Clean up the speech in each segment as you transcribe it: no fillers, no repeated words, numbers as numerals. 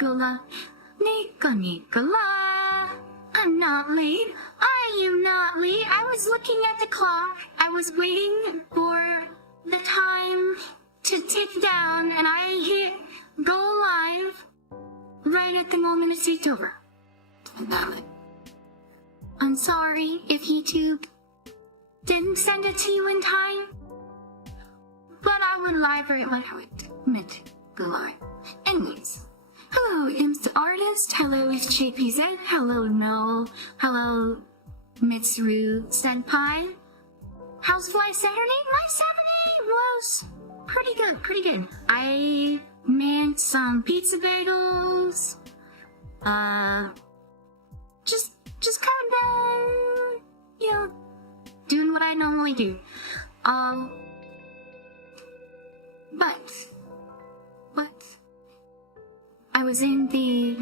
Nicola, Nicola. I'm not late. I am not late. I was looking at the clock. I was waiting for the time to tick down, and I hit go live right at the moment it ticked over. I'm sorry if YouTube didn't send it to you in time, but I would live right when I meant to go live. Anyways, hello Imps the Artist, hello JPZ, hello Noel, hello Mitsuru Senpai. How's Fly Saturday? My Saturday was pretty good. I made some pizza bagels, just kinda, you know, doing what I normally do. But I was in the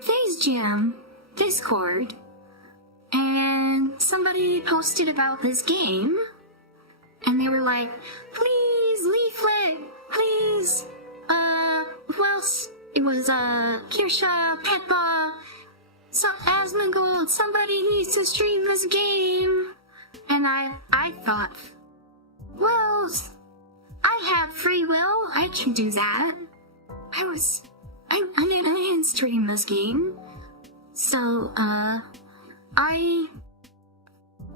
Phase Jam Discord, and somebody posted about this game, and they were like, please, Leaflet, please, who else? It was, Kirsha, Peppa, Asmongold, somebody needs to stream this game. And I thought, well, I have free will, I can do that. I didn't stream this game. So, I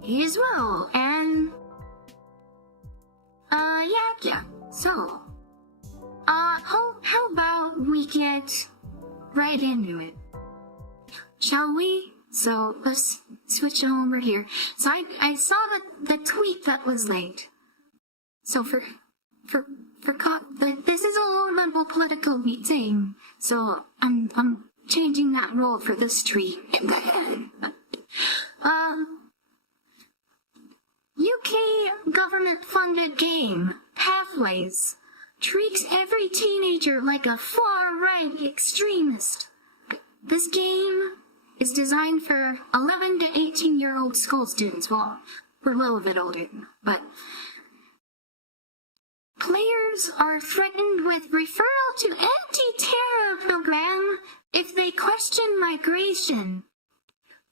as well, and, yeah, so, how about we get right into it? Shall we? So, let's switch over here. So I saw the tweet that was late. So this is a low-level political meeting, so I'm changing that role for this tweet. UK government-funded game, Pathways, treats every teenager like a far-right extremist. This game is designed for 11 to 18-year-old school students. Well, we're a little bit older, but players are threatened with referral to anti-terror program if they question migration.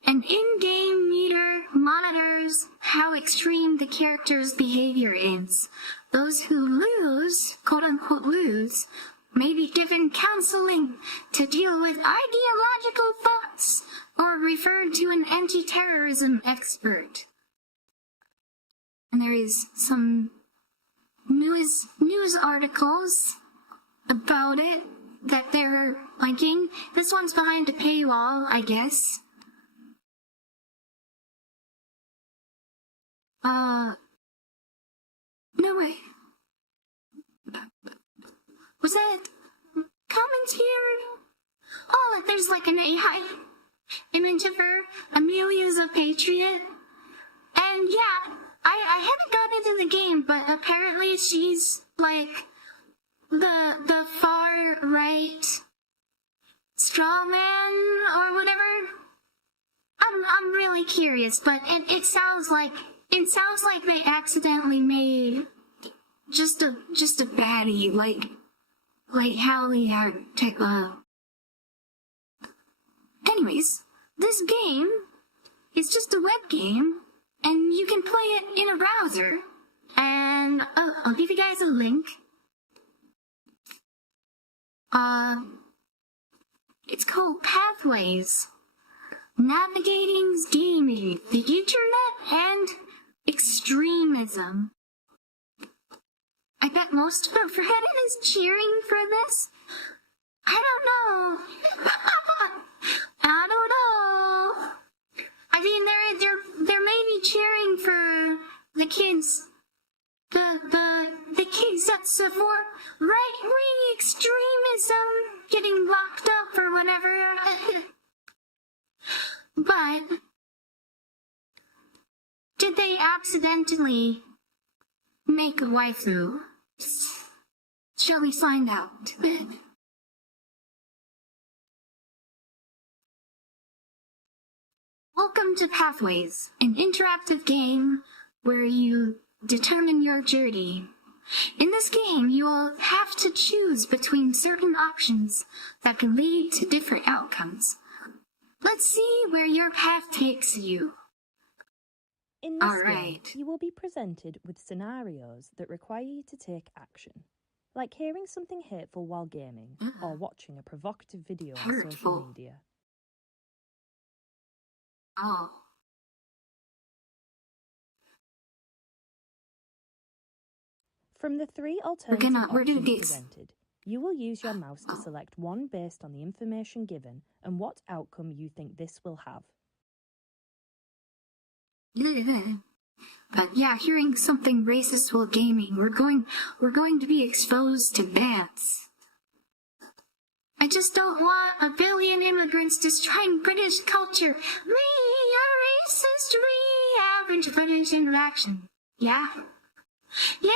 An in-game meter monitors how extreme the character's behavior is. Those who lose, quote-unquote lose, may be given counseling to deal with ideological thoughts or referred to an anti-terrorism expert. And there is some news articles about it that they're liking. This one's behind a paywall, I guess. No way. Was that commentary? Oh, there's like an AI image of her. Amelia's a patriot. And yeah, I haven't gotten into the game, but apparently she's like the far right straw man or whatever. I'm really curious, but it sounds like they accidentally made just a baddie, like Hallie had Anyways, this game is just a web game, and you can play it in a browser. And I'll give you guys a link. It's called Pathways: Navigating Gaming, the Internet, and Extremism. I bet most of Reddit is cheering for this. I don't know. I don't know. I mean, they're maybe cheering for the kids, the kids that support right-wing extremism getting locked up or whatever. But did they accidentally make a waifu? Shall we find out? Welcome to Pathways, an interactive game where you determine your journey. In this game, you will have to choose between certain options that can lead to different outcomes. Let's see where your path takes you. In this game, you will be presented with scenarios that require you to take action, like hearing something hateful while gaming or watching a provocative video on social media. Oh. From the 3 alternative options presented, you will use your mouse to select one based on the information given and what outcome you think this will have. But yeah, hearing something racist while gaming, we're going to be exposed to bans. I just don't want a billion immigrants destroying British culture. We are racist, average British interaction. Yeah? Yeah.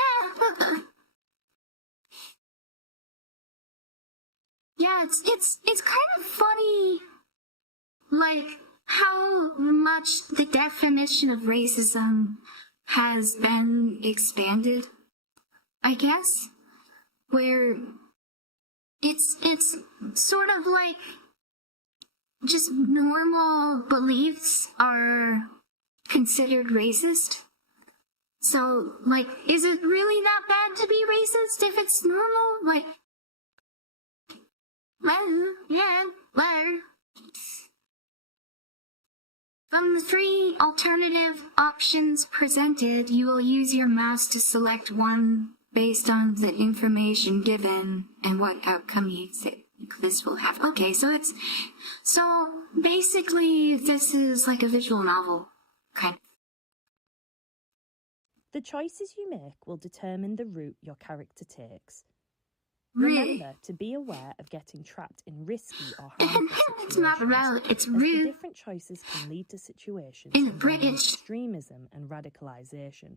Yeah, it's kind of funny, like, how much the definition of racism has been expanded, I guess, where it's sort of like just normal beliefs are considered racist. So, like, is it really that bad to be racist if it's normal? Like, well, yeah, well. From the 3 alternative options presented, you will use your mouse to select one based on the information given and what outcome you think this will have. Okay, so basically this is like a visual novel, kind of. The choices you make will determine the route your character takes. Really? Remember to be aware of getting trapped in risky or harmful situations, it's not about, it's real. The different choices can lead to situations involving extremism and radicalization,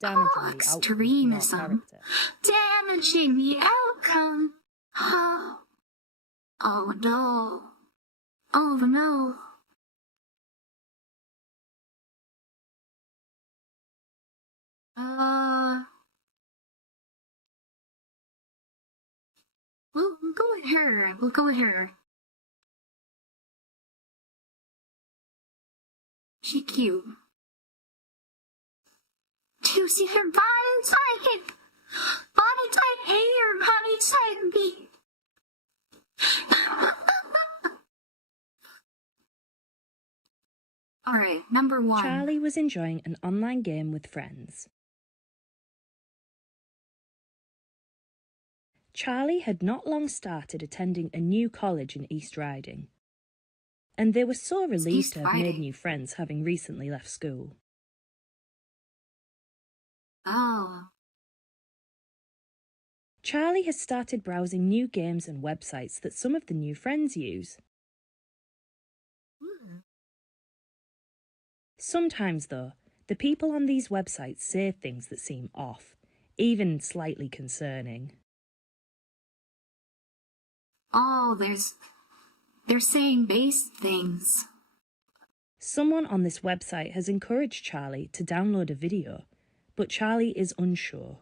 damaging the outcome of your character. Damaging the outcome. Oh no. Oh no. We'll go with her. We'll go with her. She cute. Do you see her body type? Body type A or body type B? Alright, number 1. Charlie was enjoying an online game with friends. Charlie had not long started attending a new college in East Riding, and they were so relieved to have made new friends having recently left school. Oh. Charlie has started browsing new games and websites that some of the new friends use. Sometimes, though, the people on these websites say things that seem off, even slightly concerning. Oh, they're saying base things. Someone on this website has encouraged Charlie to download a video, but Charlie is unsure.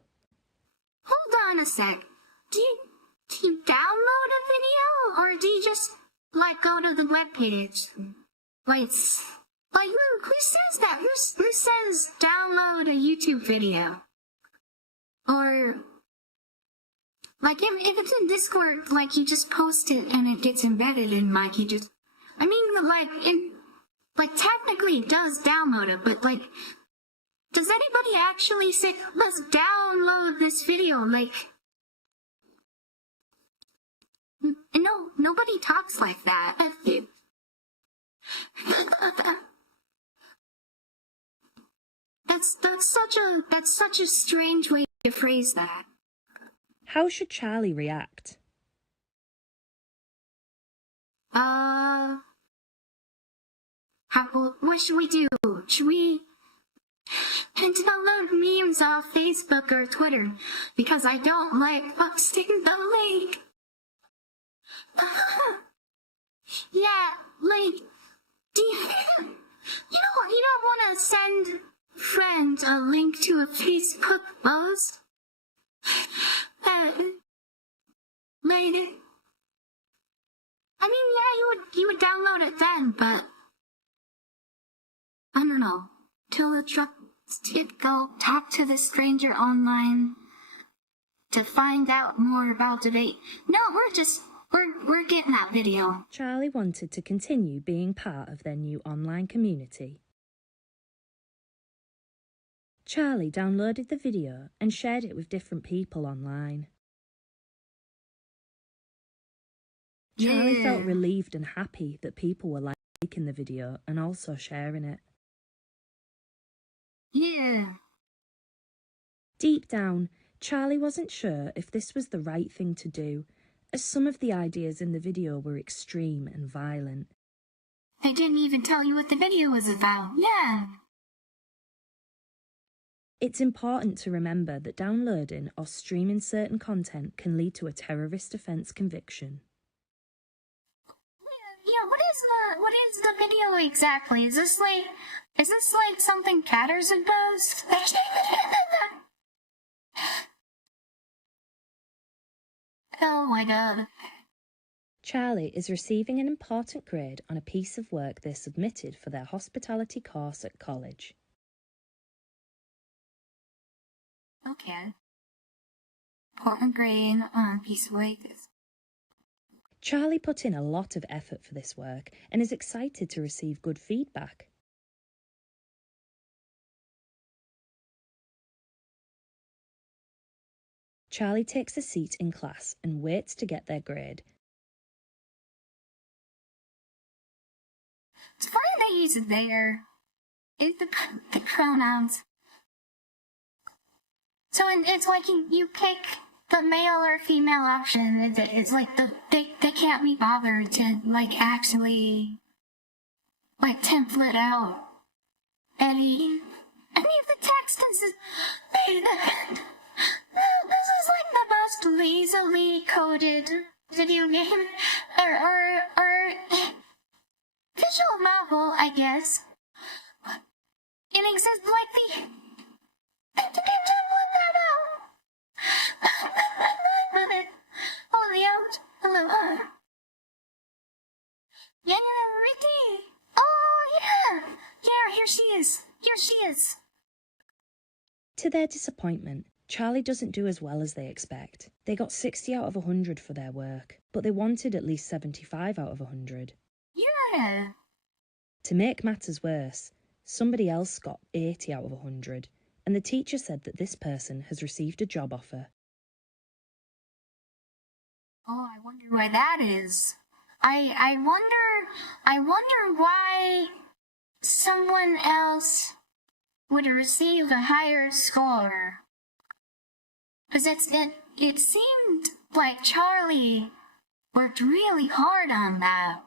Hold on a sec. Do you download a video, or do you just, like, go to the webpage? Like, who says that? Who says download a YouTube video? Or, like, if it's in Discord, like, you just post it and it gets embedded in, like, you just... I mean, technically it does download it, but, like, does anybody actually say, let's download this video? Like, no, nobody talks like that. That's such a strange way to phrase that. How should Charlie react? What should we do? Should we download memes off Facebook or Twitter? Because I don't like posting the link. Yeah, like, you don't want to send friends a link to a Facebook post? Later. I mean, yeah, you would download it then, but I don't know. Till the truck go talk to the stranger online to find out more about debate. No, we're getting that video. Charlie wanted to continue being part of their new online community. Charlie downloaded the video and shared it with different people online. Charlie felt relieved and happy that people were liking the video and also sharing it. Yeah. Deep down, Charlie wasn't sure if this was the right thing to do, as some of the ideas in the video were extreme and violent. They didn't even tell you what the video was about. Yeah. It's important to remember that downloading or streaming certain content can lead to a terrorist offence conviction. Yeah, what is the video exactly? Is this like something Patterson post? Oh my god. Charlie is receiving an important grade on a piece of work they submitted for their hospitality course at college. Okay. Important grade on a piece of work. Charlie put in a lot of effort for this work and is excited to receive good feedback. Charlie takes a seat in class and waits to get their grade. It's funny they use their. It's the pronouns. So it's like you pick the male or female option. It's like they can't be bothered to actually template out any of the text and says, hey, this is like the most lazily coded video game or visual novel, I guess. It exists like the. Hello. Yeah, Ricky. Oh, yeah. Yeah, here she is. To their disappointment, Charlie doesn't do as well as they expect. They got 60 out of 100 for their work, but they wanted at least 75 out of 100. Yeah. To make matters worse, somebody else got 80 out of 100, and the teacher said that this person has received a job offer. Oh, I wonder why that is. I wonder why someone else would have received a higher score. Because it seemed like Charlie worked really hard on that.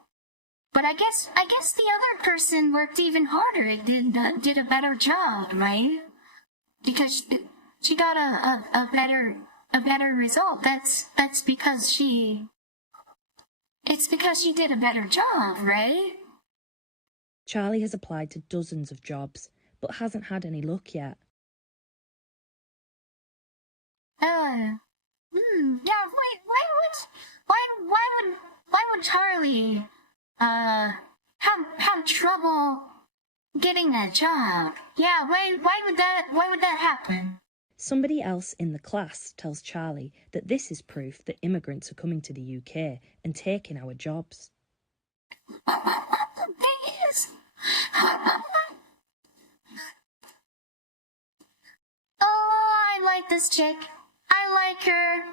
But I guess the other person worked even harder. It did a better job, right? Because she got a better result. That's because she did a better job, right? Charlie has applied to dozens of jobs, but hasn't had any luck yet. Yeah. Why would Charlie have trouble getting a job? Yeah. Why would that happen? Somebody else in the class tells Charlie that this is proof that immigrants are coming to the UK and taking our jobs. Yes. Oh, I like this chick. I like her.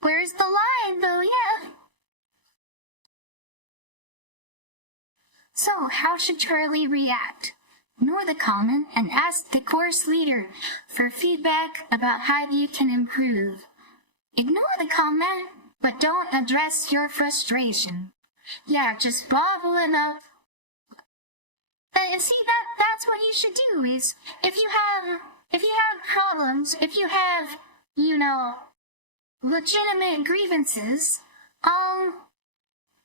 Where's the line, though? Yeah. So, how should Charlie react? Ignore the comment and ask the course leader for feedback about how you can improve. Ignore the comment, but don't address your frustration. Yeah, just bottle it up. And see, that's what you should do is, if you have problems, if you have, legitimate grievances,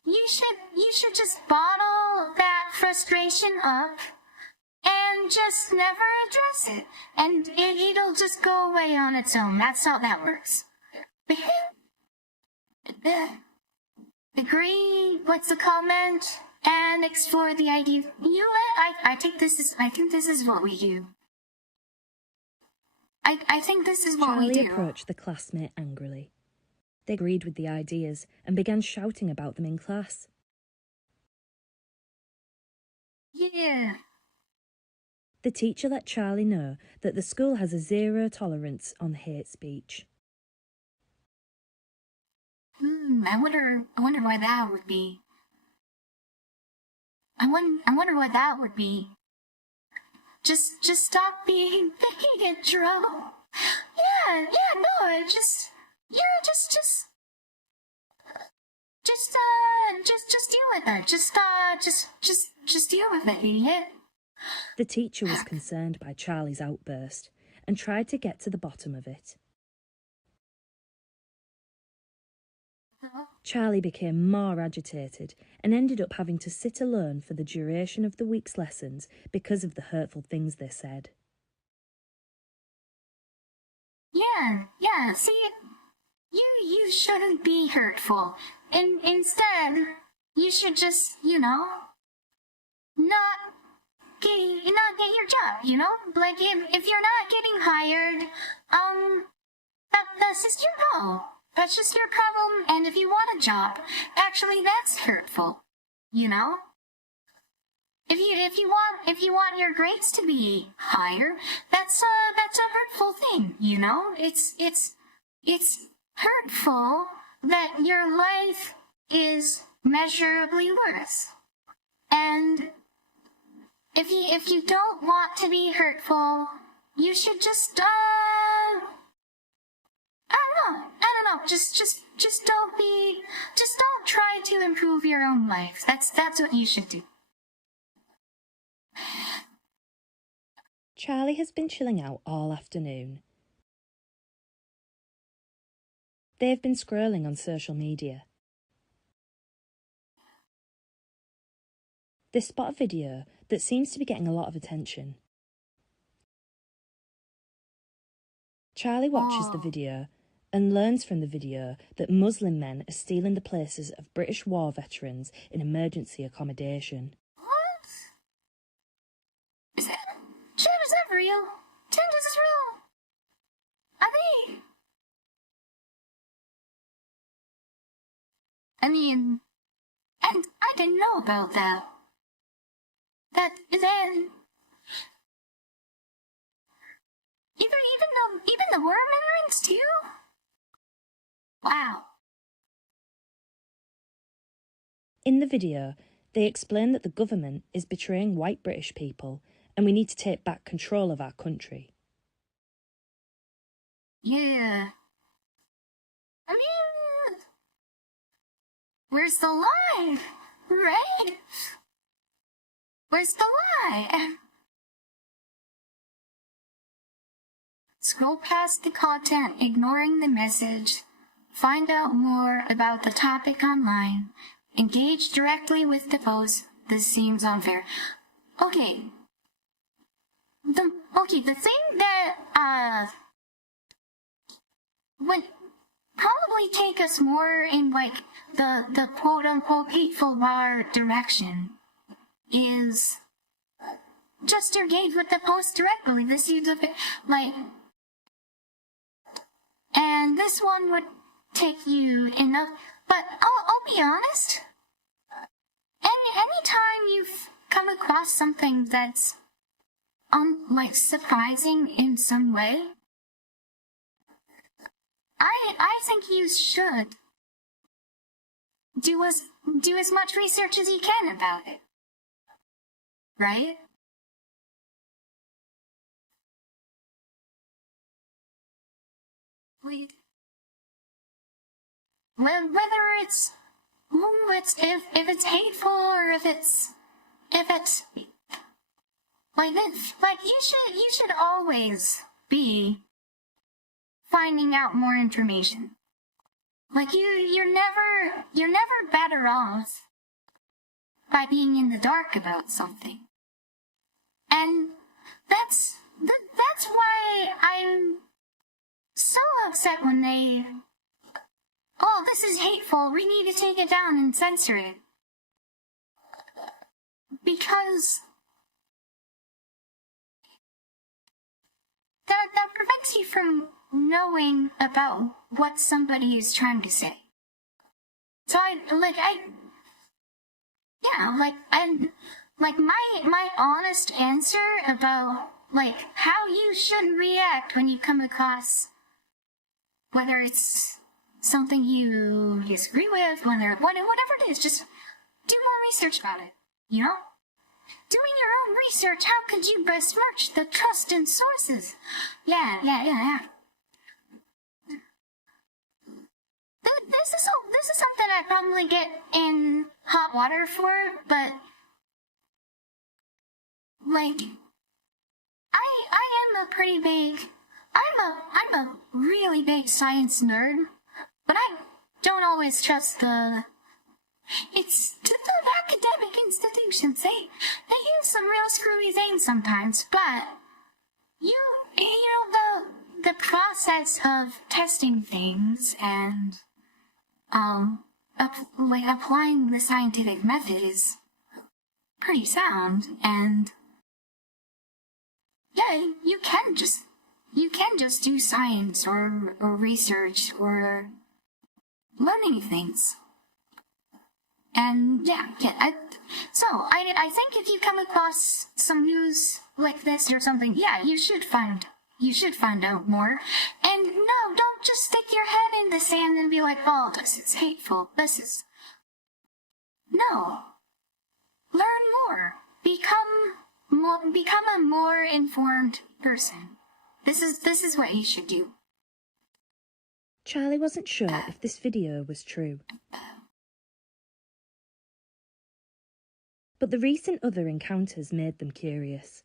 you should just bottle that frustration up and just never address it, and it'll just go away on its own. That's how that works. Agree, what's the comment, and explore the idea. I think this is what we do. I think this is what we do. Charlie approached the classmate angrily. They agreed with the ideas and began shouting about them in class. Yeah. The teacher let Charlie know that the school has a zero tolerance on hate speech. I wonder why that would be. I wonder what that would be. Just stop being in trouble. Yeah, no, just deal with it. Just deal with it, idiot. The teacher was concerned by Charlie's outburst and tried to get to the bottom of it. Charlie became more agitated and ended up having to sit alone for the duration of the week's lessons because of the hurtful things they said. Yeah, see, you shouldn't be hurtful. Instead, you should just, not get your job, Like, if you're not getting hired, that's just your problem. That's just your problem, and if you want a job, actually that's hurtful, If you want your grades to be higher, that's a hurtful thing, It's hurtful that your life is measurably worse. And if you don't want to be hurtful, you should just I don't know. Just don't try to improve your own life. That's what you should do. Charlie has been chilling out all afternoon. They've been scrolling on social media. They spot a video that seems to be getting a lot of attention. Charlie watches the video and learns from the video that Muslim men are stealing the places of British war veterans in emergency accommodation. What? Is that real? Tim, this is real. And I didn't know about that. Even the war immigrants too? Wow. In the video, they explain that the government is betraying white British people and we need to take back control of our country. Yeah. Where's the lie? Right? Where's the lie? Scroll past the content, ignoring the message. Find out more about the topic online. Engage directly with the post. This seems unfair. Okay. The thing that, would probably take us more in, like, the quote-unquote hateful bar direction is just engage with the post directly. This is a bit, like, and this one would take you enough, but I'll be honest, anytime you've come across something that's, like, surprising in some way, I think you should do as much research as you can about it. Right? Whether it's if it's hateful or if it's like this, like you should always be finding out more information. Like you're never better off by being in the dark about something. And that's why I'm so upset when they, oh, this is hateful, we need to take it down and censor it. Because that prevents you from knowing about what somebody is trying to say. So my honest answer about, like, how you should react when you come across, whether it's something you disagree with, whatever it is, just do more research about it, you know? Doing your own research, how could you besmirch the trust in sources? Yeah. This is something I probably get in hot water for, but like, I am a pretty big, I'm a really big science nerd, but I don't always trust the academic institutions. They use some real screwy things sometimes, but you know the process of testing things and applying the scientific method is pretty sound, and yeah, you can just do science or research or learning things. And yeah, so I think if you come across some news like this or something, yeah, you should find out more. And no, don't just stick your head in the sand and be like, oh, this is hateful. No. Learn more. Become a more informed person. This is what you should do. Charlie wasn't sure if this video was true. But the recent other encounters made them curious.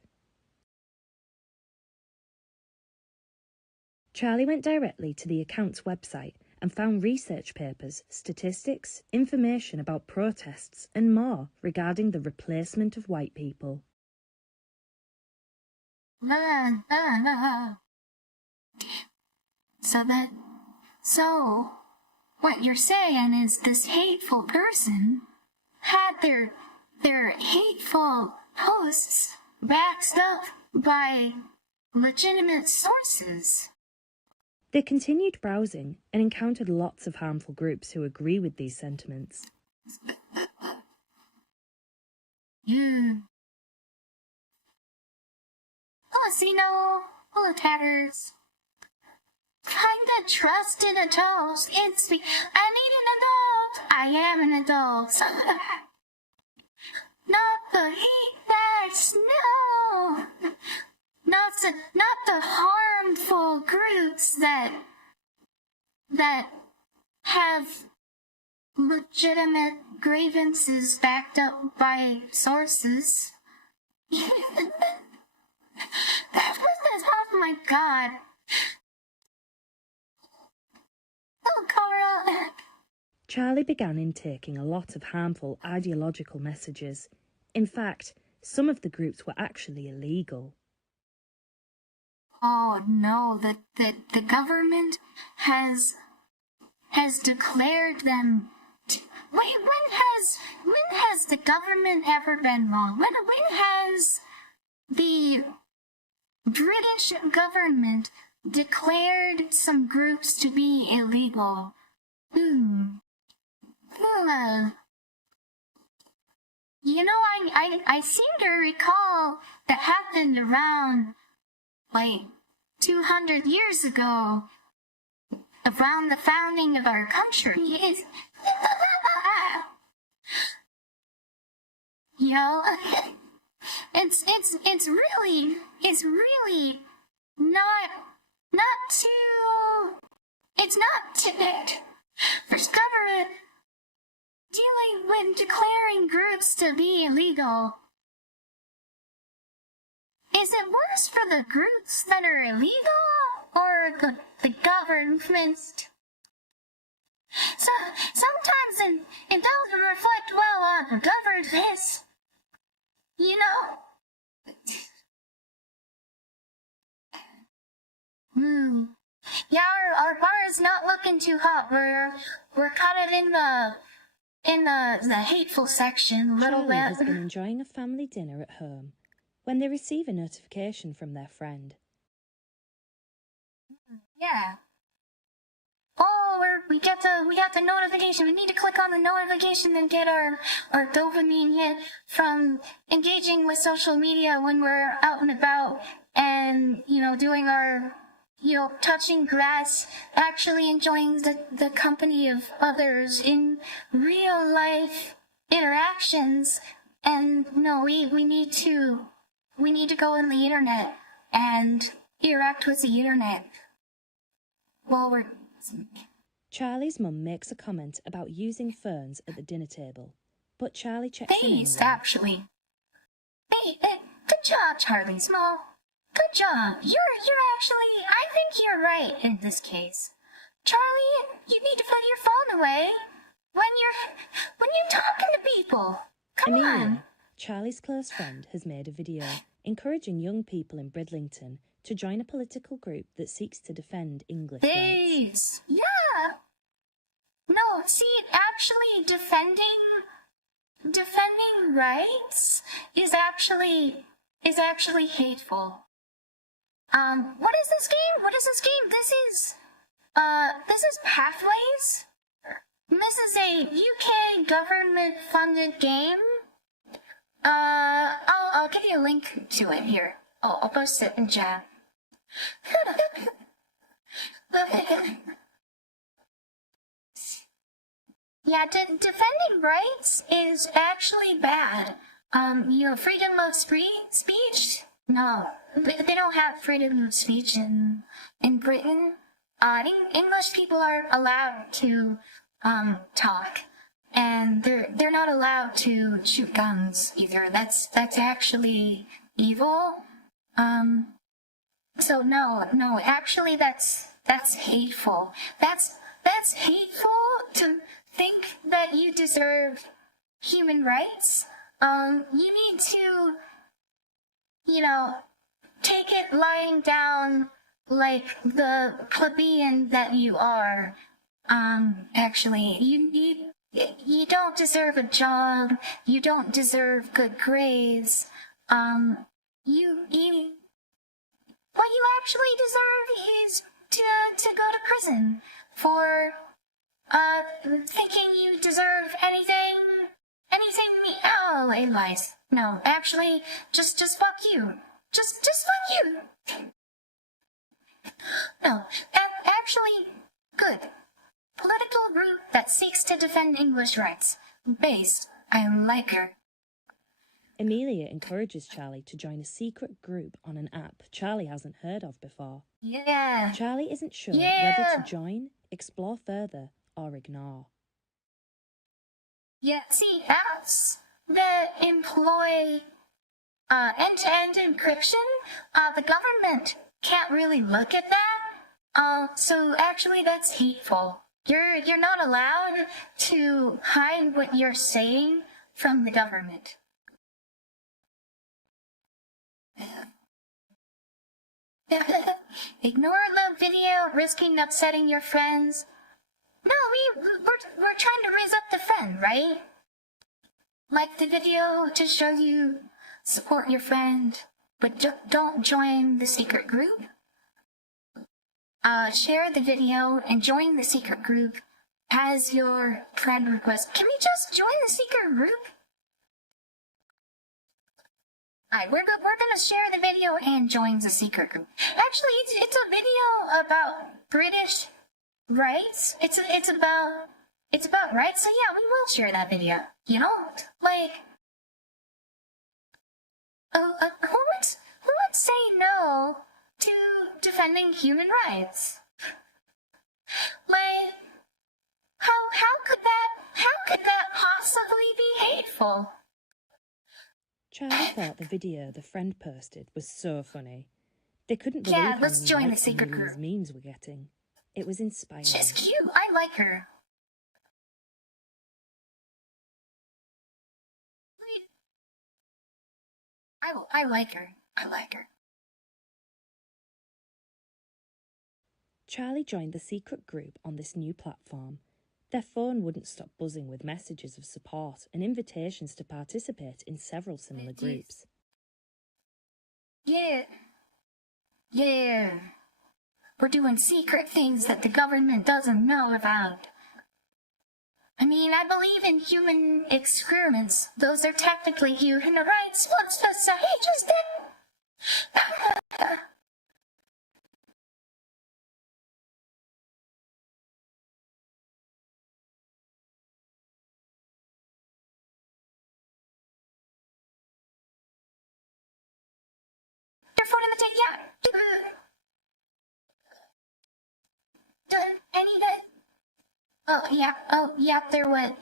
Charlie went directly to the account's website and found research papers, statistics, information about protests and more regarding the replacement of white people. So what you're saying is this hateful person had their hateful posts backed up by legitimate sources. They continued browsing and encountered lots of harmful groups who agree with these sentiments. Hello, hello, tatters. Kinda trust in adults. I need an adult. I am an adult. Not the heat bags, no. Not the harmful groups that have legitimate grievances backed up by sources. Oh my god. Oh, Carl. Charlie began intaking a lot of harmful ideological messages. In fact, some of the groups were actually illegal. Oh no, the government has declared them. Wait, when has the government ever been wrong? When has the British government declared some groups to be illegal? You know, I seem to recall that happened around, like, 200 years ago, around the founding of our country. Yo, it's really not too, first government dealing with declaring groups to be illegal. Is it worse for the groups that are illegal or the governments? So sometimes it doesn't reflect well on the governments. You know, Yeah, our bar is not looking too hot. We're kind of in the hateful section a little Charlie bit. has been enjoying a family dinner at home when they receive a notification from their friend. Yeah. Oh, we got the notification. We need to click on the notification and get our dopamine hit from engaging with social media when we're out and about and, doing our, touching grass, actually enjoying the company of others in real life interactions. And no, we need to go on the internet and interact with the internet while we're... Charlie's mum makes a comment about using ferns at the dinner table, but Charlie checks in anyway. Actually. Hey, good job, Charlie Small. Good job. You're actually, I think you're right in this case. Charlie, you need to put your phone away when you're talking to people. Come on. Charlie's close friend, has made a video encouraging young people in Bridlington to join a political group that seeks to defend English rights. Yeah. No, see, actually defending rights is actually hateful. What is this game? This is Pathways. This is a UK government-funded game. I'll give you a link to it here. I'll post it in chat. Yeah, defending rights is actually bad. Freedom of speech? No, they don't have freedom of speech in Britain. English people are allowed to talk, and they're not allowed to shoot guns either. That's actually evil. So no, actually that's hateful. That's hateful to think that you deserve human rights. You need to, take it lying down like the plebeian that you are. Actually, you don't deserve a job. You don't deserve good grades. What you actually deserve is to go to prison for thinking you deserve anything in life. No, actually, just fuck you. Just fuck you. No, actually, good. Political group that seeks to defend English rights. Based, I like her. Amelia encourages Charlie to join a secret group on an app Charlie hasn't heard of before. Yeah. Charlie isn't sure whether to join, explore further, or ignore. Yeah, see, apps that employ end-to-end encryption, the government can't really look at that. So actually that's hateful. You're not allowed to hide what you're saying from the government. Ignore the video, risking upsetting your friends. No, we're trying to raise up the friend, right? Like the video to show you support your friend, but don't join the secret group. Share the video and join the secret group as your friend request. Can we just join the secret group? Alright, we're gonna share the video and join the secret group. Actually, it's a video about British rights. It's about rights. So yeah, we will share that video. Who would say no to defending human rights? How could that possibly be hateful? Charlie thought the video the friend posted was so funny. They couldn't believe how let's many join the likes secret Amelia's group. memes were getting. It was inspiring. She's cute. I like her. I like her. Charlie joined the secret group on this new platform. Their phone wouldn't stop buzzing with messages of support and invitations to participate in several similar groups. Yeah. We're doing secret things that the government doesn't know about. I mean, I believe in human experiments. Those are technically human rights. What's the say? Just your phone in the tank, yeah. I need it. Oh, yeah, there went.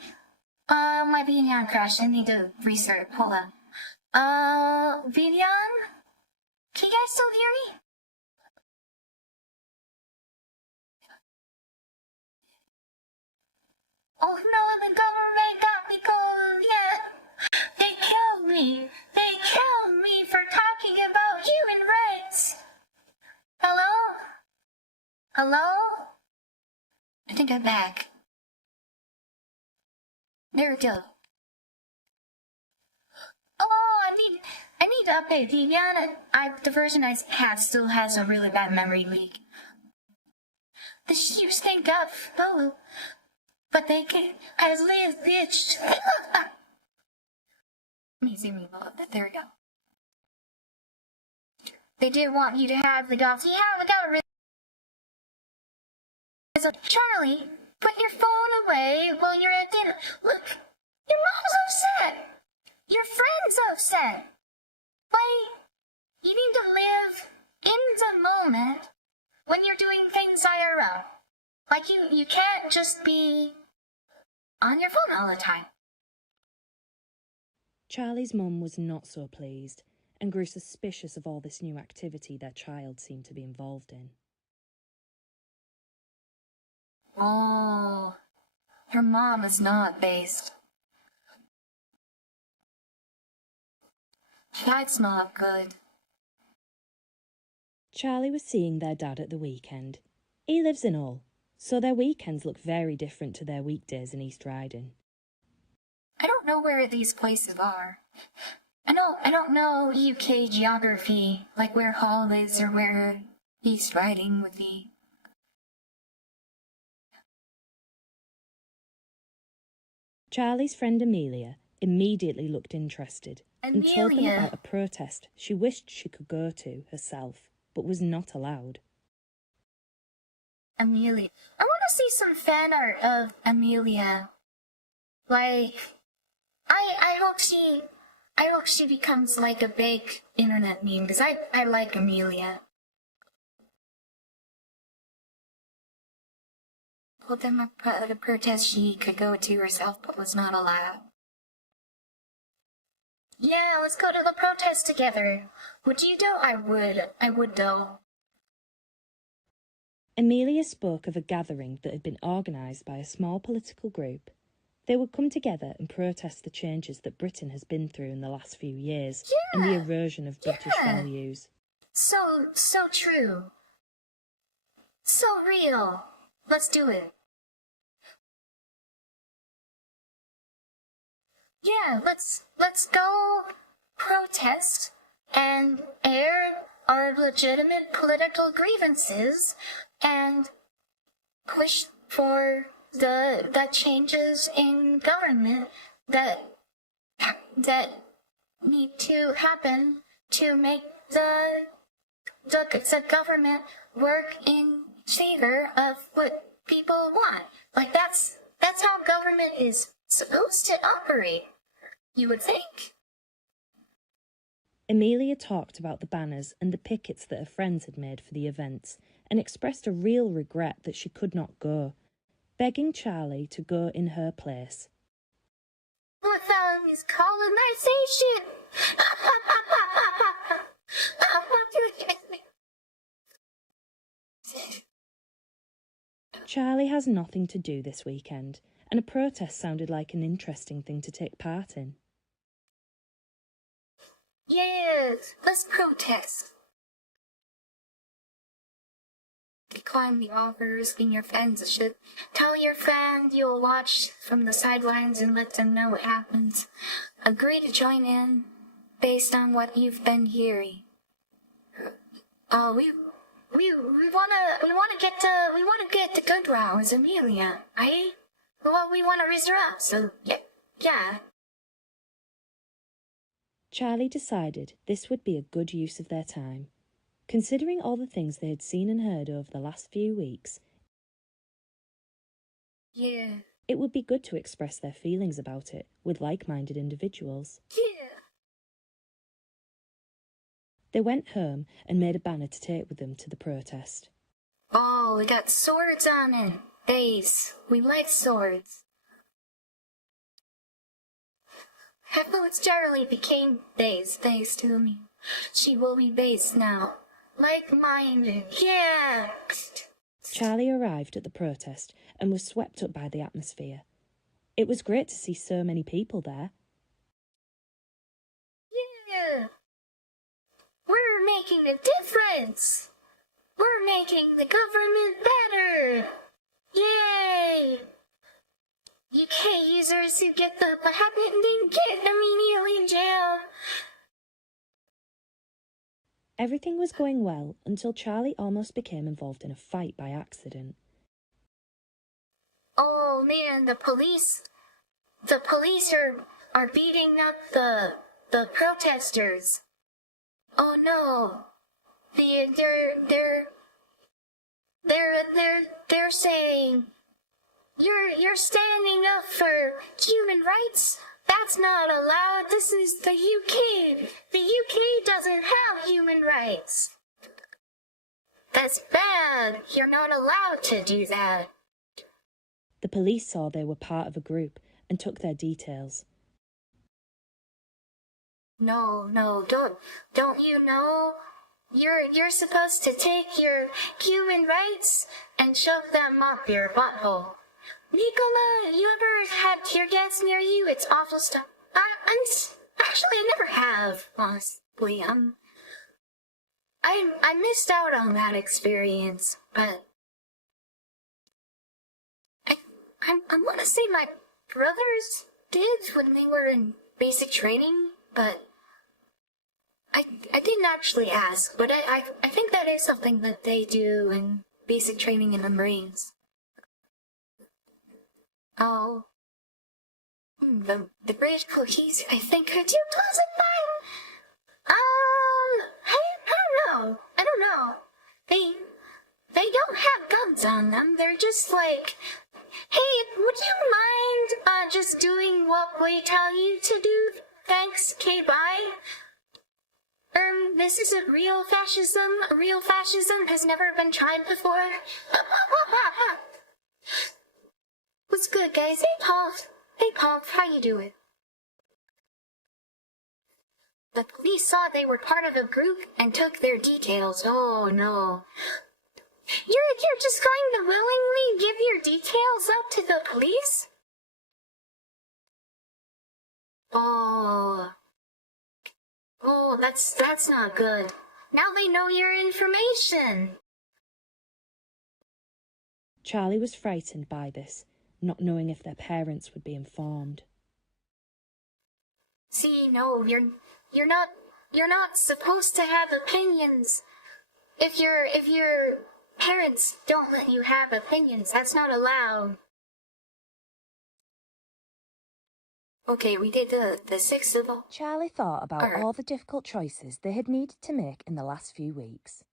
My Vignon crashed. I need to restart. Hold on. Vignon? Can you guys still hear me? Oh no, the government got me cold, yeah. They killed me. They killed me for talking about human rights. Hello? Hello? I think I'm back. There we go. Oh, I need to update the version I have still has a really bad memory leak. The sheeps think up, but they can't, as Liz ditched. Let me zoom in a little bit, there we go. They did want you to have the dogs. Yeah, we got rid. So, Charlie, put your phone away while you're at dinner. Look, your mom's upset. Your friend's upset. Why? You need to live in the moment when you're doing things IRL. Like, you can't just be on your phone all the time. Charlie's mum was not so pleased and grew suspicious of all this new activity their child seemed to be involved in. Oh, her mom is not based. That's not good. Charlie was seeing their dad at the weekend. He lives in Hull, so their weekends look very different to their weekdays in East Riding. I don't know where these places are. I don't know UK geography, like where Hull is or where East Riding would be. Charlie's friend Amelia immediately looked interested and told them about a protest she wished she could go to herself, but was not allowed. Amelia. I want to see some fan art of Amelia. Like, I hope she becomes like a big internet meme, because I like Amelia. Told them about a protest she could go to herself, but was not allowed. Yeah, let's go to the protest together. Would you do? I would though. Amelia spoke of a gathering that had been organised by a small political group. They would come together and protest the changes that Britain has been through in the last few years and the erosion of British values. So true. So real. Let's do it. Yeah, let's go protest and air our legitimate political grievances and push for the changes in government that need to happen to make the government work in favor of what people want. Like that's how government is supposed to operate, you would think. Amelia talked about the banners and the pickets that her friends had made for the events and expressed a real regret that she could not go, begging Charlie to go in her place. What is colonization? Charlie has nothing to do this weekend, and a protest sounded like an interesting thing to take part in. Yes, let's protest. decline the offer, risking your friends shit. Tell your friend you'll watch from the sidelines and let them know what happens. Agree to join in based on what you've been hearing. We wanna get the good rounds, Amelia, right? Well, we wanna raise her up, so yeah. Charlie decided this would be a good use of their time. Considering all the things they had seen and heard over the last few weeks, it would be good to express their feelings about it with like-minded individuals. They went home and made a banner to take with them to the protest. Oh, we got swords on it. Base. We like swords. Headphones generally became base thanks to me. She will be base now. Like-minded. Yeah! Charlie arrived at the protest and was swept up by the atmosphere. It was great to see so many people there. Yeah! We're making a difference! We're making the government better! Yay! UK users who get the happening get immediately in jail. Everything was going well until Charlie almost became involved in a fight by accident. Oh man, the police are beating up the protesters. Oh no. They're saying you're standing up for human rights? That's not allowed. This is the UK. The UK doesn't have human rights. That's bad. You're not allowed to do that. The police saw they were part of a group and took their details. No, don't you know? You're supposed to take your human rights and shove them up your butthole. Nicola, you ever had tear gas near you? It's awful stuff. I never have, honestly. I missed out on that experience, but I want to say my brothers did when they were in basic training, but I didn't actually ask, but I think that is something that they do in basic training in the Marines. Oh. The British police, I think, could you classify? I don't know. They don't have guns on them. They're just like, hey, would you mind, just doing what we tell you to do? Thanks, okay, bye. This isn't real fascism. Real fascism has never been tried before. What's good, guys? Hey, Paul, how you doing? The police saw they were part of a group and took their details. Oh, no. You're just going to willingly give your details up to the police? Oh, that's not good. Now they know your information. Charlie was frightened by this, not knowing if their parents would be informed. See, no, you're not supposed to have opinions. If your parents don't let you have opinions, that's not allowed. Okay, we did the 6th of all. Charlie thought about all the difficult choices they had needed to make in the last few weeks.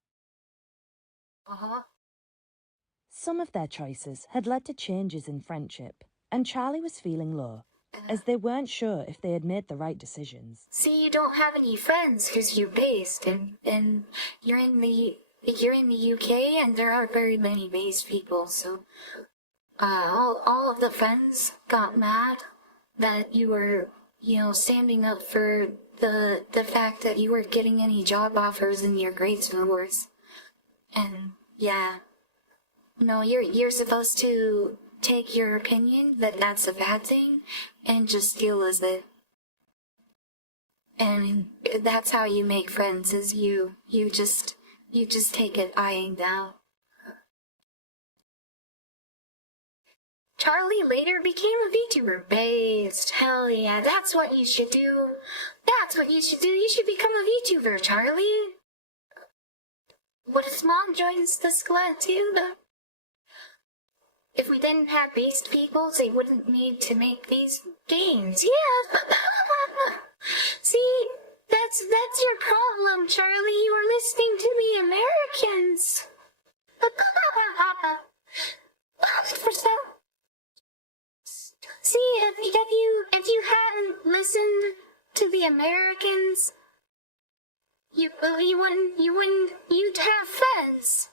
Some of their choices had led to changes in friendship, and Charlie was feeling low, as they weren't sure if they had made the right decisions. See, you don't have any friends because you're based, and you're in the UK, and there aren't very many based people, so all of the friends got mad that you were, standing up for the fact that you weren't getting any job offers and your grades were worse. And yeah, no, you're supposed to take your opinion that that's a bad thing and just deal with it. And that's how you make friends, is you just take it eyeing down. Charlie later became a VTuber based. Hell yeah, that's what you should do. That's what you should do. You should become a VTuber, Charlie. What if Mom joins the squad too, though? If we didn't have beast people, they wouldn't need to make these games. Yeah. See, that's your problem, Charlie. You were listening to the Americans. See, if you hadn't listened to the Americans, you'd have friends.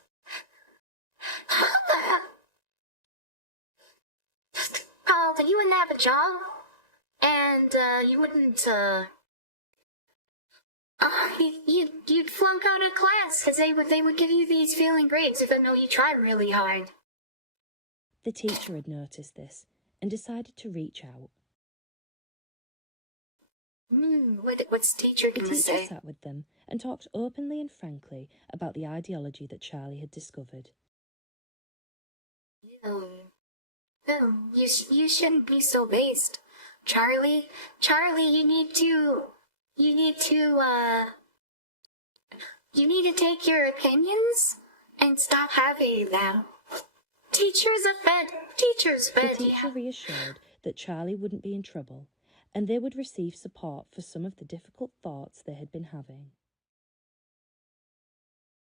You wouldn't have a job, and you wouldn't you'd flunk out of class because they would give you these failing grades even though you tried really hard. The teacher had noticed this and decided to reach out. What's the teacher going to say? The teacher sat with them and talked openly and frankly about the ideology that Charlie had discovered. No, you shouldn't be so based, Charlie. Charlie, you need to take your opinions and stop having them. Teacher's fed. The teacher reassured that Charlie wouldn't be in trouble and they would receive support for some of the difficult thoughts they had been having.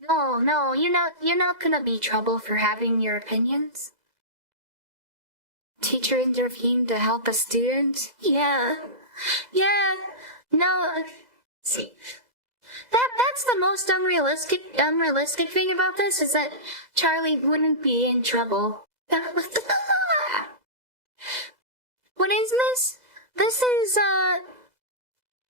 No, you're not gonna be trouble for having your opinions. Teacher intervened to help a student. Yeah. No, see, that's the most unrealistic thing about this is that Charlie wouldn't be in trouble. What is this? This is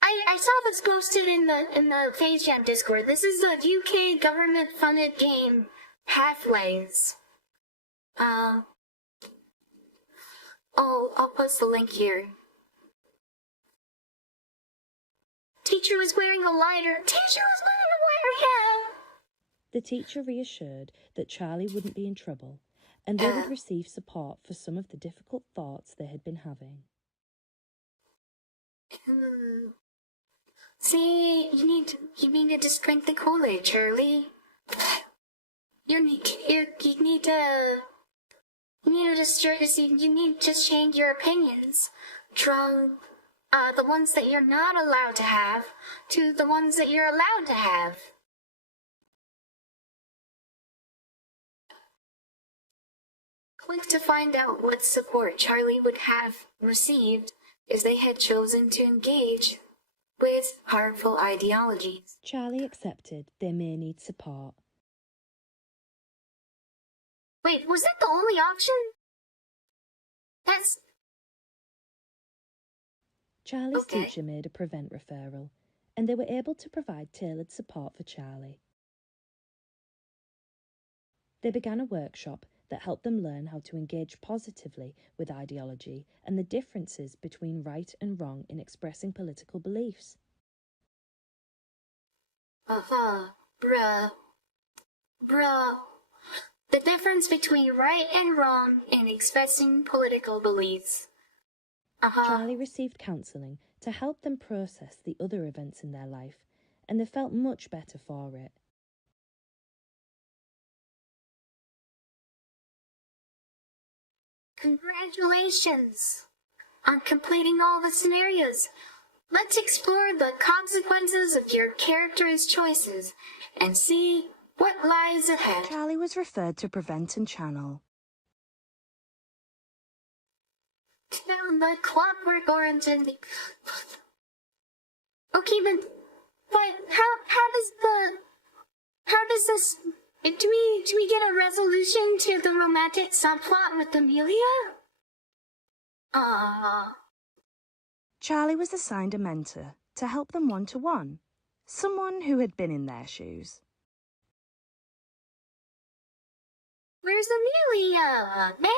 I saw this posted in the Phase Jam Discord. This is the UK government funded game Pathways. I'll post the link here. Teacher was wearing a lighter. Yeah. The teacher reassured that Charlie wouldn't be in trouble and they would receive support for some of the difficult thoughts they had been having. See, you need to just drink the Kool-Aid, Charlie. You need to just change your opinions from the ones that you're not allowed to have to the ones that you're allowed to have. Click to find out what support Charlie would have received if they had chosen to engage with harmful ideologies. Charlie accepted they may need support. Wait, was that the only option? Charlie's teacher made a prevent referral, and they were able to provide tailored support for Charlie. They began a workshop that helped them learn how to engage positively with ideology and the differences between right and wrong in expressing political beliefs. Bruh. The difference between right and wrong in expressing political beliefs. Charlie received counselling to help them process the other events in their life, and they felt much better for it. Congratulations on completing all the scenarios. Let's explore the consequences of your character's choices and see what lies ahead. Charlie was referred to Prevent and Channel. Down the clockwork orange and the... Okay, but how does this... Do we get a resolution to the romantic subplot with Amelia? Charlie was assigned a mentor to help them one-to-one, someone who had been in their shoes. Where's Amelia, man?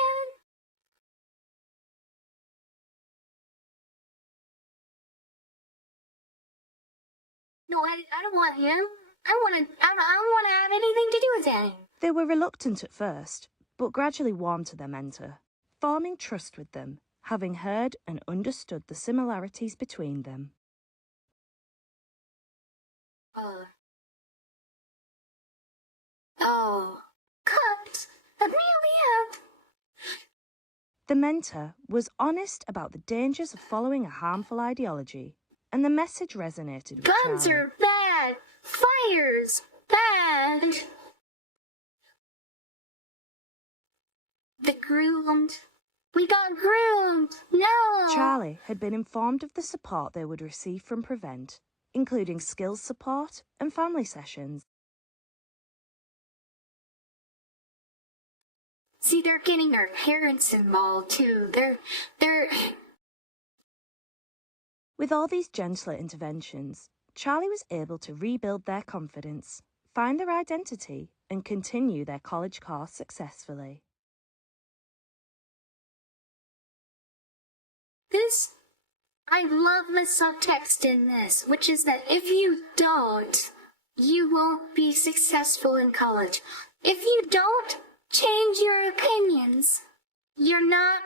No, I don't want him. I don't want to have anything to do with him. They were reluctant at first, but gradually warmed to their mentor, forming trust with them, having heard and understood the similarities between them. Cut! Amelia! The mentor was honest about the dangers of following a harmful ideology, and the message resonated with Guns Charlie. are bad! Fire's bad! The groomed. We got groomed! No! Charlie had been informed of the support they would receive from Prevent, including skills support and family sessions. See, they're getting their parents involved too. They're... With all these gentler interventions, Charlie was able to rebuild their confidence, find their identity, and continue their college course successfully. I love the subtext in this, which is that if you don't, you won't be successful in college. If you don't change your opinions, you're not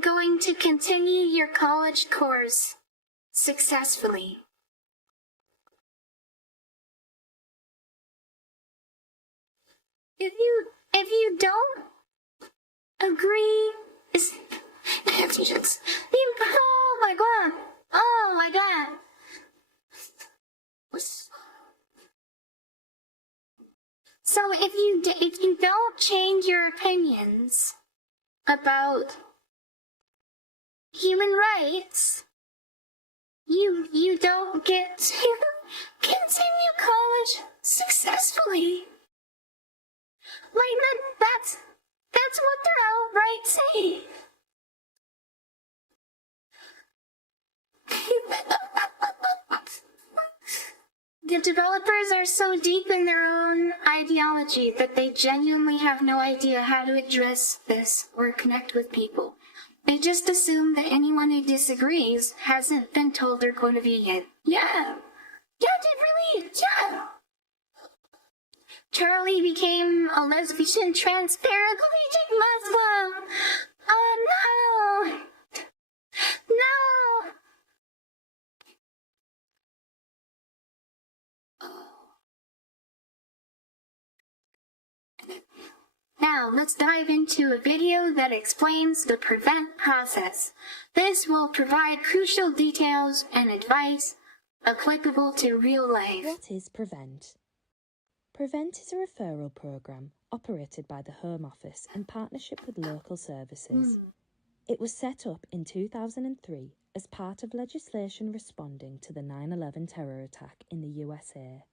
going to continue your college course successfully. If you don't agree, oh my god! Oh my god! So if you don't change your opinions about human rights, you don't get to continue college successfully. Like that's what they're outright saying. The developers are so deep in their own ideology that they genuinely have no idea how to address this or connect with people. They just assume that anyone who disagrees hasn't been told they're going to be yet. Yeah, dude, really? Yeah. Charlie became a lesbian, transparaplegic Muslim. Oh no! No! Now, let's dive into a video that explains the Prevent process. This will provide crucial details and advice applicable to real life. What is Prevent? Prevent is a referral program operated by the Home Office in partnership with local services. It was set up in 2003 as part of legislation responding to the 9/11 terror attack in the USA.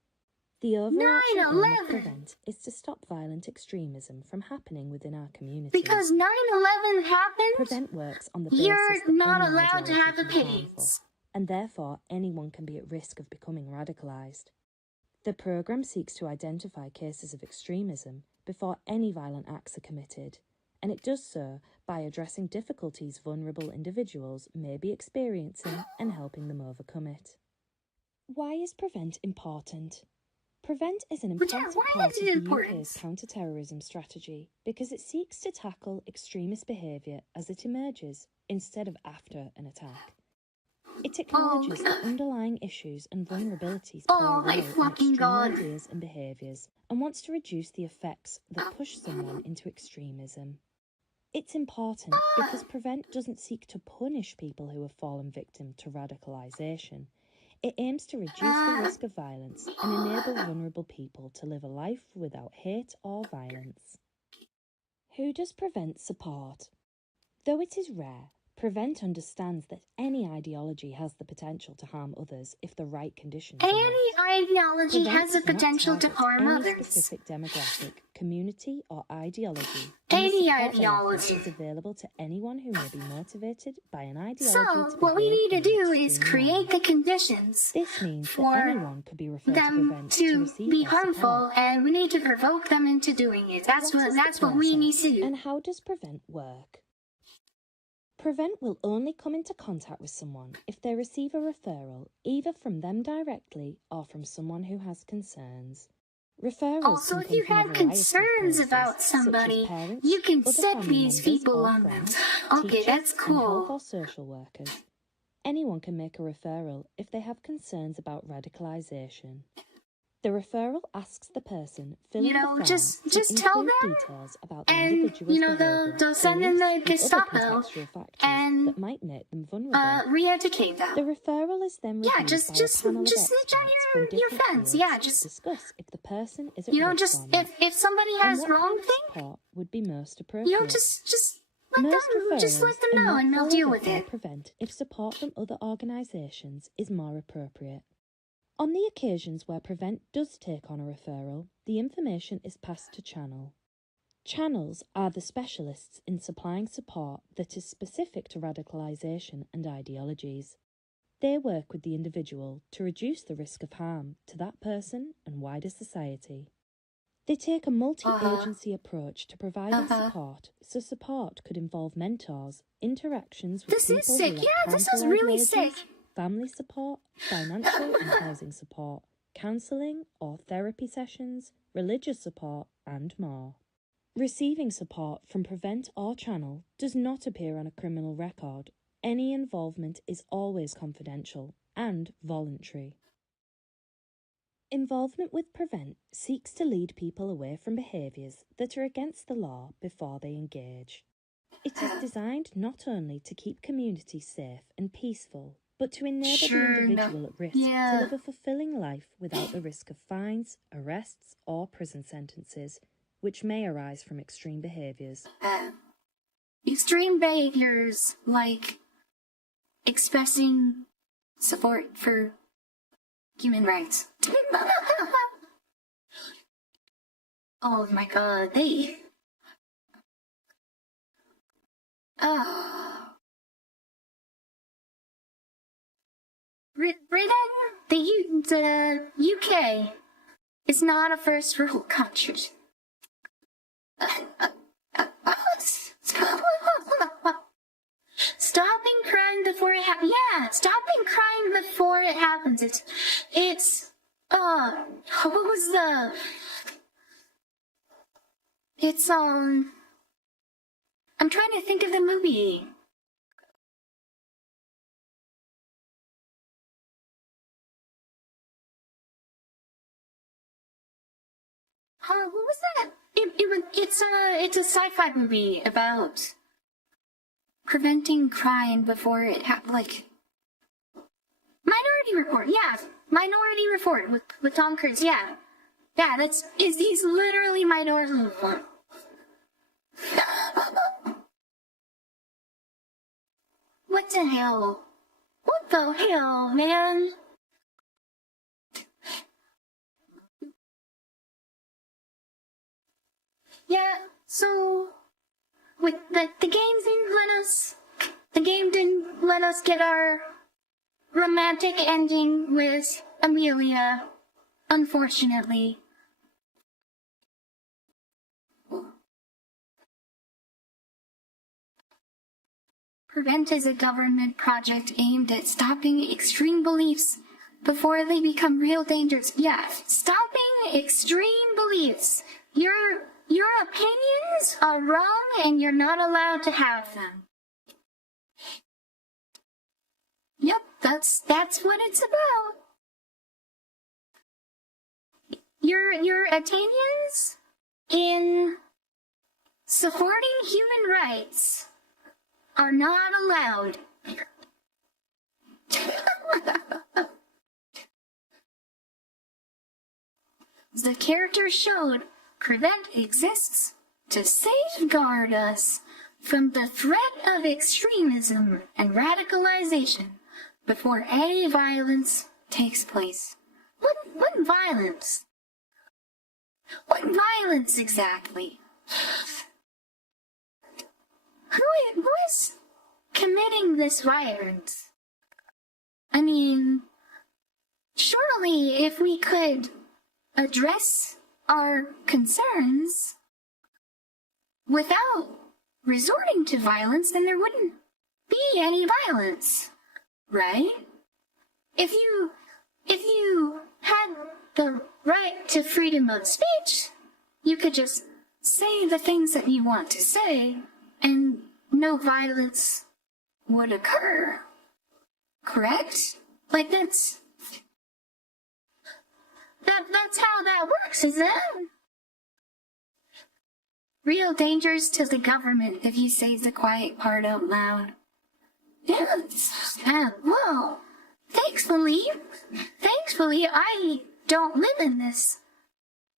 The overarching aim of Prevent is to stop violent extremism from happening within our community. Because 9/11 happened, Prevent works on the basis you're that not any allowed to ideology have can be opinions. harmful, and therefore anyone can be at risk of becoming radicalised. The programme seeks to identify cases of extremism before any violent acts are committed, and it does so by addressing difficulties vulnerable individuals may be experiencing and helping them overcome it. Why is Prevent important? Prevent is an important part of the UK's counter-terrorism strategy because it seeks to tackle extremist behaviour as it emerges instead of after an attack. It acknowledges the underlying issues and vulnerabilities play a role in extreme ideas and behaviours and wants to reduce the effects that push someone into extremism. It's important because Prevent doesn't seek to punish people who have fallen victim to radicalisation. It aims to reduce the risk of violence and enable vulnerable people to live a life without hate or violence. Who does Prevent support? Though it is rare, Prevent understands that any ideology has the potential to harm others if the right conditions are met. Any ideology has the potential to harm others. Any specific demographic, community, or ideology. Any ideology is available to anyone who may be motivated by an ideology. So, what we need to do is create the conditions. This means for that anyone could be referred them to to be harmful, and we need to provoke them into doing it. That's what we need to do. And how does Prevent work? Prevent will only come into contact with someone if they receive a referral either from them directly or from someone who has concerns. Referrals Also, can if you come from a have variety of concerns places, about such as somebody, parents, you can other set family these members people or on them. friends, Okay, teachers, that's and health cool. or social workers. Anyone can make a referral if they have concerns about radicalization. The referral asks the person filling the form just to tell include them, details about the and, individual's behavior, they'll send in beliefs, the and Gestapo, other contextual factors and, that might make them vulnerable. re-educate The them. referral is then Yeah, reviewed just by a panel of snitch experts on from your different fence. fields Yeah, to just, discuss if the person is at you know, risk just, or not, if somebody and has what kind of wrongthing, support would be most you appropriate. know, just let Most them, just let referrals them are know not and they'll followed deal up with by it. Prevent if support from other organisations is more appropriate. On the occasions where Prevent does take on a referral, the information is passed to Channel. Channels are the specialists in supplying support that is specific to radicalisation and ideologies. They work with the individual to reduce the risk of harm to that person and wider society. They take a multi-agency approach to providing support, so support could involve mentors, interactions with This people is sick. who Yeah, have this harmful is really ideologies, sick. family support, financial and housing support, counselling or therapy sessions, religious support, and more. Receiving support from Prevent or Channel does not appear on a criminal record. Any involvement is always confidential and voluntary. Involvement with Prevent seeks to lead people away from behaviours that are against the law before they engage. It is designed not only to keep communities safe and peaceful, but to enable the individual at risk to live a fulfilling life without the risk of fines, arrests, or prison sentences, which may arise from extreme behaviours. Extreme behaviors like expressing support for human rights. Oh my god, they... Britain, the UK is not a first world country. Stopping crying before it happens. Yeah, stopping crying before it happens. What was the... I'm trying to think of the movie. What was that? It's a sci-fi movie about preventing crime before it happens. Like Minority Report. Yeah, Minority Report with Tom Cruise. Yeah, he's literally Minority Report. What the hell? What the hell, man? Yeah, so with the game didn't let us get our romantic ending with Amelia, unfortunately. Prevent is a government project aimed at stopping extreme beliefs before they become real dangers. Yeah, stopping extreme beliefs. Your opinions are wrong and you're not allowed to have them. Yep, that's what it's about. Your opinions in supporting human rights are not allowed. The character showed Prevent exists to safeguard us from the threat of extremism and radicalization before any violence takes place. What violence? What violence exactly? Who is committing this violence? I mean, surely if we could address our concerns without resorting to violence, then there wouldn't be any violence, right? If you had the right to freedom of speech, you could just say the things that you want to say, and no violence would occur. Correct? Like that's how that works, is it? Real dangers to the government if you say the quiet part out loud. Yeah, whoa. Thankfully, I don't live in this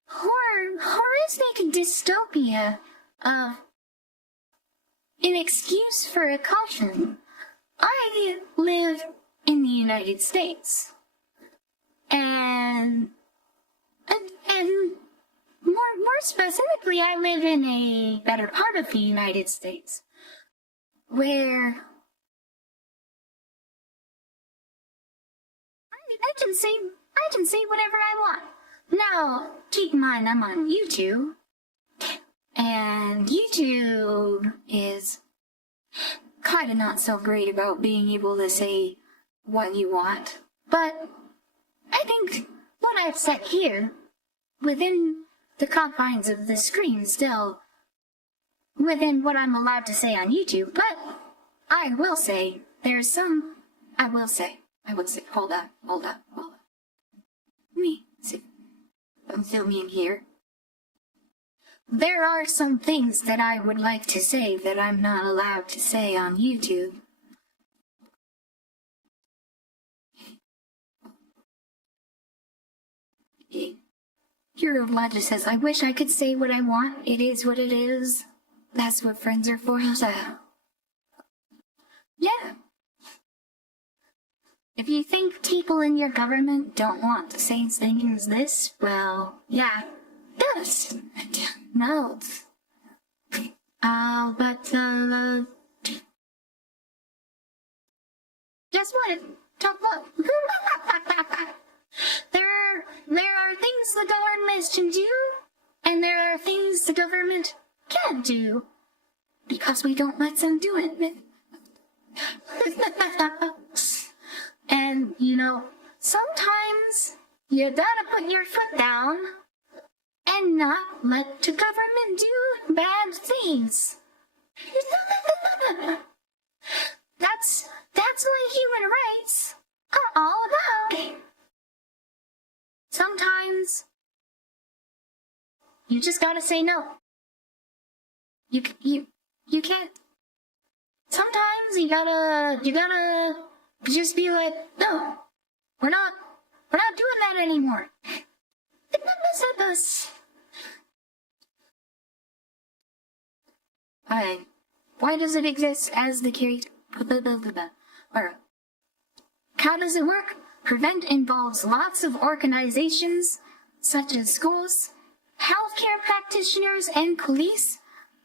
horrific dystopia of an excuse for a caution. I live in the United States. And more specifically, I live in a better part of the United States, where I can say whatever I want. Now, keep in mind, I'm on YouTube, and YouTube is kinda not so great about being able to say what you want, but I think what I've said here, within the confines of the screen, still within what I'm allowed to say on YouTube, but I will say, hold on. Let me see. I'm filming here. There are some things that I would like to say that I'm not allowed to say on YouTube. Hero of Logic says, I wish I could say what I want. It is what it is. That's what friends are for. Yeah. If you think people in your government don't want to say things this, well, yeah. Yes. No. But, guess what? Talk about. There are things the government can do, and there are things the government can't do, because we don't let them do it. And, sometimes you gotta put your foot down and not let the government do bad things. That's what human rights are all about. Sometimes you just gotta say no. You can't. Sometimes you gotta just be like, no, we're not doing that anymore. Why does it exist as the carry? How does it work? Prevent involves lots of organizations, such as schools, healthcare practitioners, and police,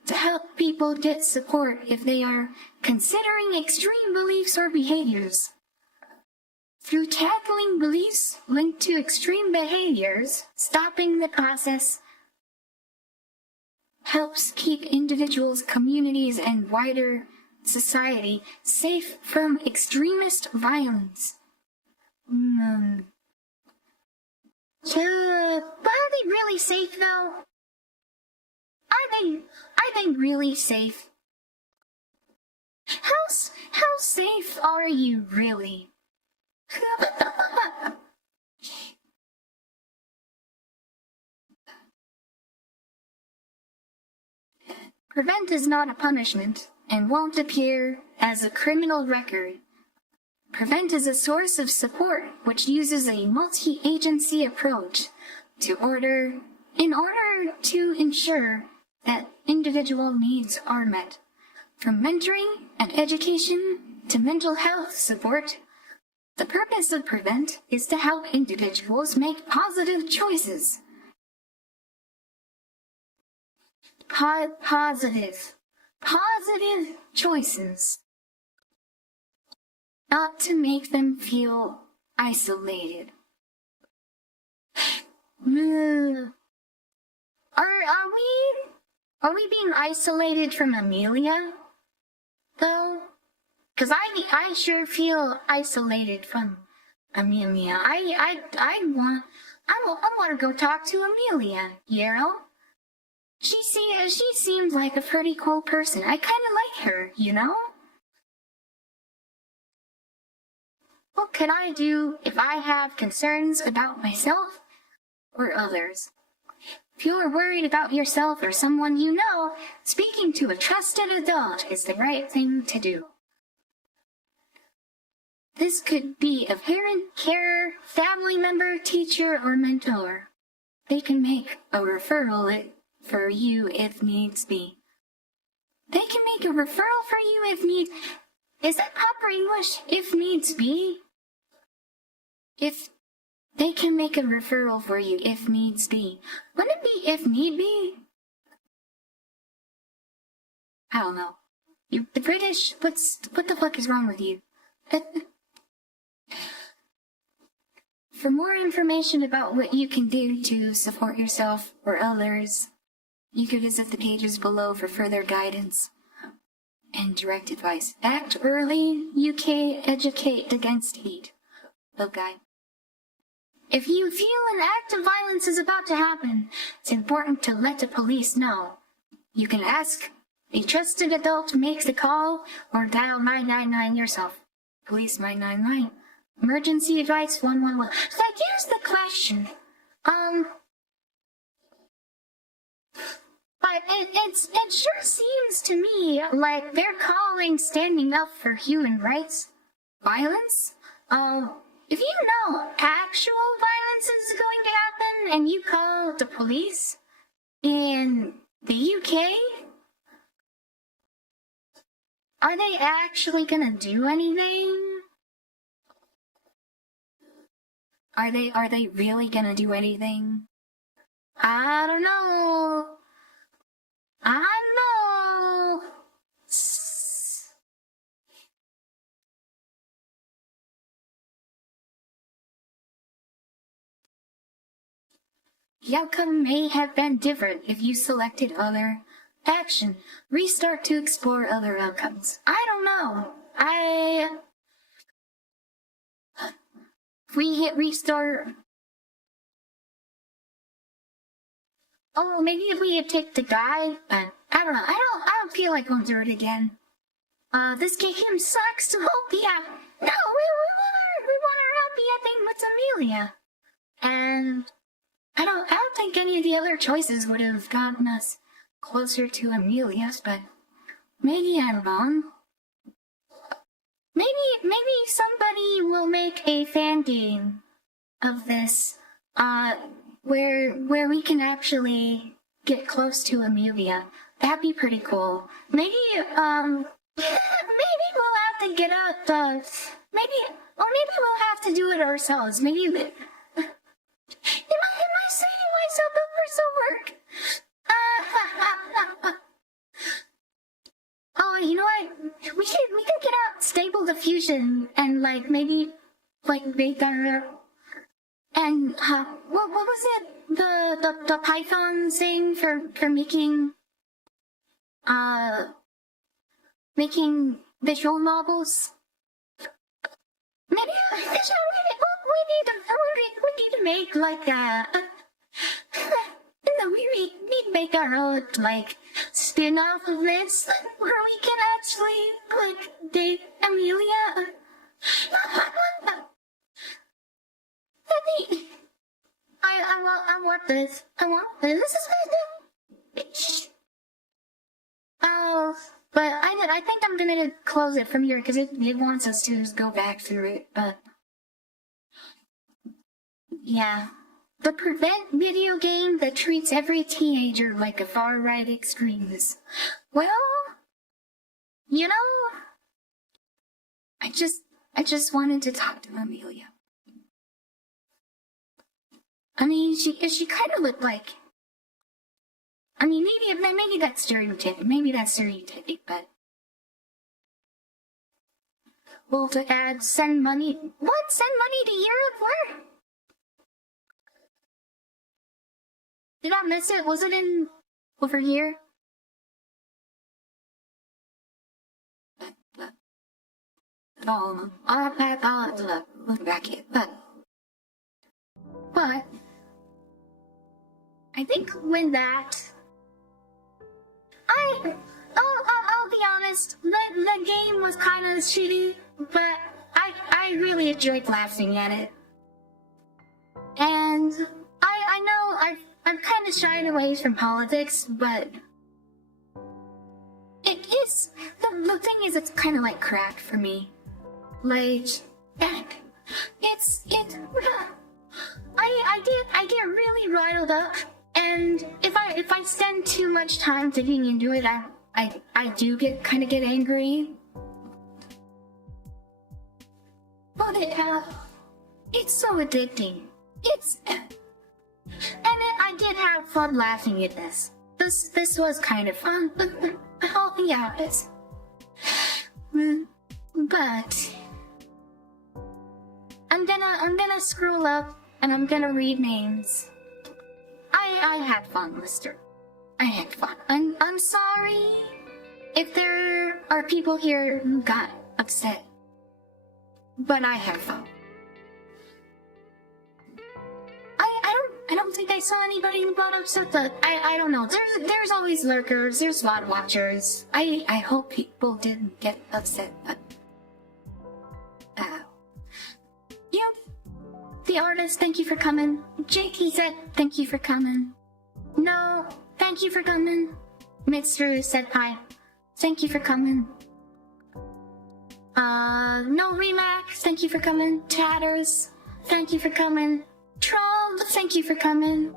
to help people get support if they are considering extreme beliefs or behaviors. Through tackling beliefs linked to extreme behaviors, stopping the process helps keep individuals, communities, and wider society safe from extremist violence. But are they really safe, though? Are they really safe? How safe are you really? Prevent is not a punishment and won't appear as a criminal record. Prevent is a source of support which uses a multi-agency approach in order to ensure that individual needs are met. From mentoring and education to mental health support, the purpose of Prevent is to help individuals make positive choices. Positive choices. Not to make them feel isolated. Are we being isolated from Amelia, though? Cause I sure feel isolated from Amelia. I want I want to go talk to Amelia, you know? She seems like a pretty cool person. I kind of like her, you know? What can I do if I have concerns about myself or others? If you're worried about yourself or someone you know, speaking to a trusted adult is the right thing to do. This could be a parent, carer, family member, teacher, or mentor. They can make a referral for you if needs be. They can make a referral for you if need. Is that proper English? If needs be? If they can make a referral for you if needs be. Wouldn't it be if need be? I don't know. You, the British, what the fuck is wrong with you? For more information about what you can do to support yourself or others, you can visit the pages below for further guidance and direct advice. Act early, UK, educate against hate. Okay. If you feel an act of violence is about to happen, it's important to let the police know. You can ask a trusted adult to make the call or dial 999 yourself. Police 999. Emergency advice 111. So here's the question. But it sure seems to me like they're calling standing up for human rights violence. If you know actual violence is going to happen and you call the police in the UK, are they actually gonna do anything? Are they really gonna do anything? I don't know. The outcome may have been different if you selected other action. Restart to explore other outcomes. I don't know. If we hit restart. Oh, maybe if we had take the guy, but I don't know. I don't feel like going through it again. This game sucks. So yeah. No, we want our happy ending with Amelia. And I don't think any of the other choices would have gotten us closer to Amelia's, but maybe I'm wrong. Maybe somebody will make a fan game of this, where we can actually get close to Amelia. That'd be pretty cool. Maybe we'll have to get up, maybe we'll have to do it ourselves. Maybe, am I setting myself up for some work? Oh, you know what? We can get out Stable Diffusion and maybe make our and what was it? The Python thing for making visual novels. Maybe we need to make we need to make our own spin-off of this where we can actually date Amelia. I want this. This is but I think I'm gonna close it from here because it wants us to just go back through it. But yeah. The Prevent video game that treats every teenager like a far-right extremist. Well, you know, I just wanted to talk to Amelia. I mean, she kind of looked like. I mean, maybe that's stereotypic, but. Well, to add, send money. What? Send money to Europe? Where? Did I miss it? Was it in over here? I'll have to look back at it, but I think with that, I'll be honest, the game was kind of shitty, but I really enjoyed laughing at it. And I know I've kind of shied away from politics, but it is, the thing is, it's kind of like crack for me. Like, I get really riled up, and if I spend too much time digging into it, I do get angry. But it's so addicting. I did have fun laughing at this. This was kind of fun, but I'll be honest. But I'm gonna scroll up and I'm gonna read names. I had fun, Lister. I had fun. I'm sorry if there are people here who got upset, but I had fun. I don't think I saw anybody who got upset, but I don't know. There's always lurkers, there's VOD watchers. I hope people didn't get upset, but the artist, thank you for coming. Jake, he said, thank you for coming. No, thank you for coming. Mr. said hi. Thank you for coming. No Remax, thank you for coming. Chatters, thank you for coming. Troll, thank you for coming.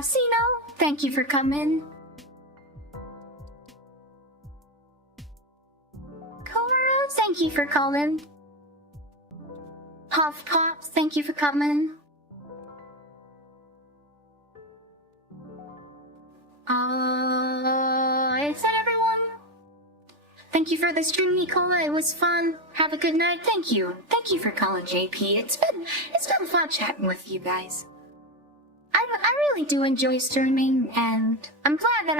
Sino, thank you for coming. Cora, thank you for calling. Puff Pop, thank you for coming. I said everyone. Thank you for the stream, Nicola. It was fun. Have a good night. Thank you. Thank you for calling, JP. It's been fun chatting with you guys. I really do enjoy streaming, and I'm glad that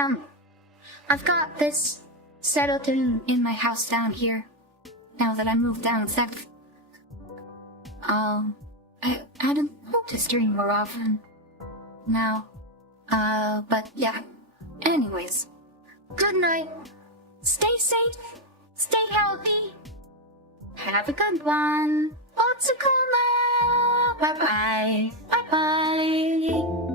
I've got this settled in my house down here. Now that I moved down south. I didn't hope to stream more often. Now. But yeah. Anyways. Good night. Stay safe. Stay healthy. Have a good one. Lots of cola. Bye-bye. Bye-bye.